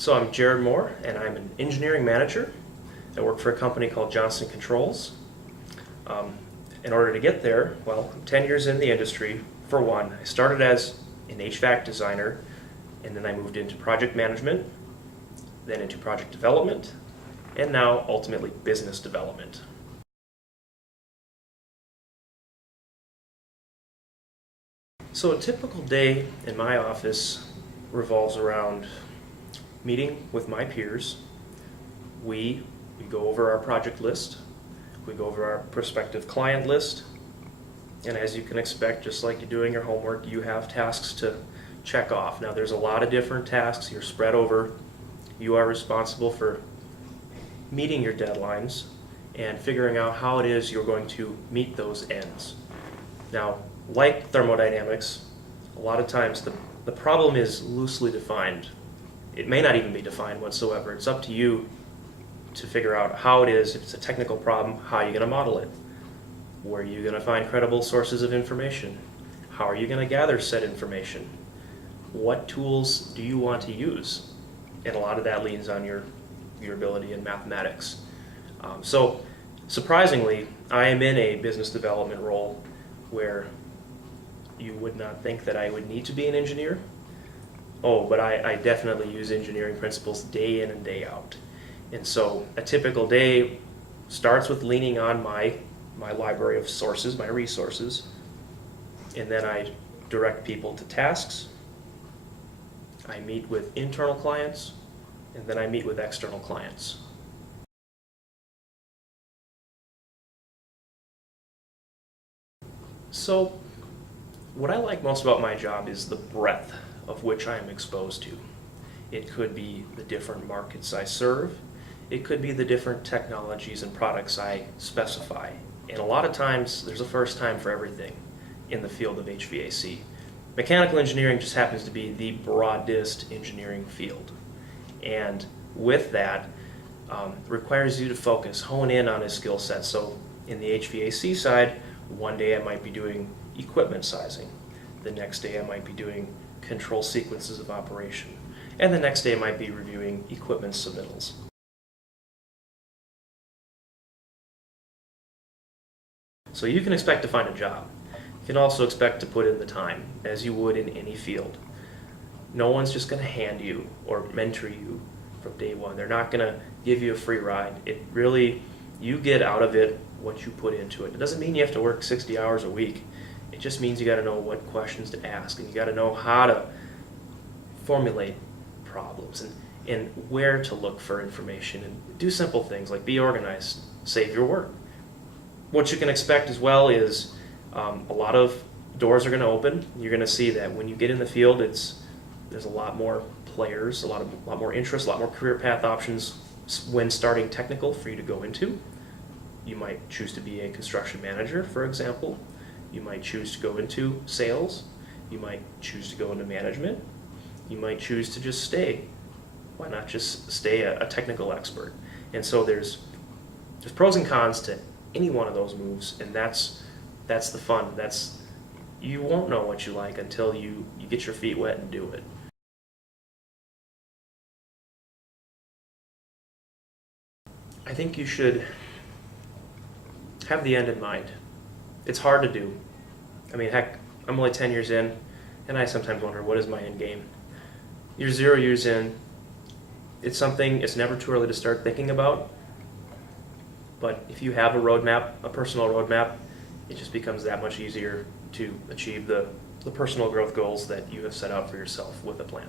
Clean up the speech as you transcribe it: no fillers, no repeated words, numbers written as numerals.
So I'm Jared Mohr, and I'm an engineering manager. I work for a company called Johnson Controls. In order to get there, well, I'm 10 years in the industry. For one, I started as an HVAC designer, and then I moved into project management, then into project development, and now ultimately business development. So a typical day in my office revolves around meeting with my peers. We go over our project list, we go over our prospective client list, and as you can expect, just like you're doing your homework, you have tasks to check off. Now there's a lot of different tasks, you're spread over, you are responsible for meeting your deadlines and figuring out how it is you're going to meet those ends. Now, like thermodynamics, a lot of times the problem is loosely defined. It may not even be defined whatsoever. It's up to you to figure out how it is, if it's a technical problem, how are you going to model it? Where are you going to find credible sources of information? How are you going to gather said information? What tools do you want to use? And a lot of that leans on your ability in mathematics. So surprisingly, I am in a business development role where you would not think that I would need to be an engineer. Oh, but I definitely use engineering principles day in and day out. And so a typical day starts with leaning on my library of sources, my resources, and then I direct people to tasks. I meet with internal clients, and then I meet with external clients. So what I like most about my job is the breadth of which I am exposed to. It could be the different markets I serve. It could be the different technologies and products I specify. And a lot of times, there's a first time for everything in the field of HVAC. Mechanical engineering just happens to be the broadest engineering field. And with that, requires you to focus, hone in on a skill set. So in the HVAC side, one day I might be doing equipment sizing. The next day I might be doing control sequences of operation. And the next day I might be reviewing equipment submittals. So you can expect to find a job. You can also expect to put in the time, as you would in any field. No one's just going to hand you or mentor you from day one. They're not going to give you a free ride. It really, you get out of it what you put into it. It doesn't mean you have to work 60 hours a week. It just means you got to know what questions to ask, and you got to know how to formulate problems and where to look for information, and do simple things like be organized, save your work. What you can expect as well is a lot of doors are going to open. You're going to see that when you get in the field, there's a lot more players, a lot more interest, a lot more career path options when starting technical for you to go into. You might choose to be a construction manager, for example. You might choose to go into sales. You might choose to go into management. You might choose to just stay. Why not just stay a technical expert? And so there's pros and cons to any one of those moves, and that's the fun. You won't know what you like until you get your feet wet and do it. I think you should have the end in mind. It's hard to do. I mean, heck, I'm only 10 years in, and I sometimes wonder, what is my end game? You're 0 years in. It's never too early to start thinking about. But if you have a roadmap, a personal roadmap, it just becomes that much easier to achieve the personal growth goals that you have set out for yourself with a plan.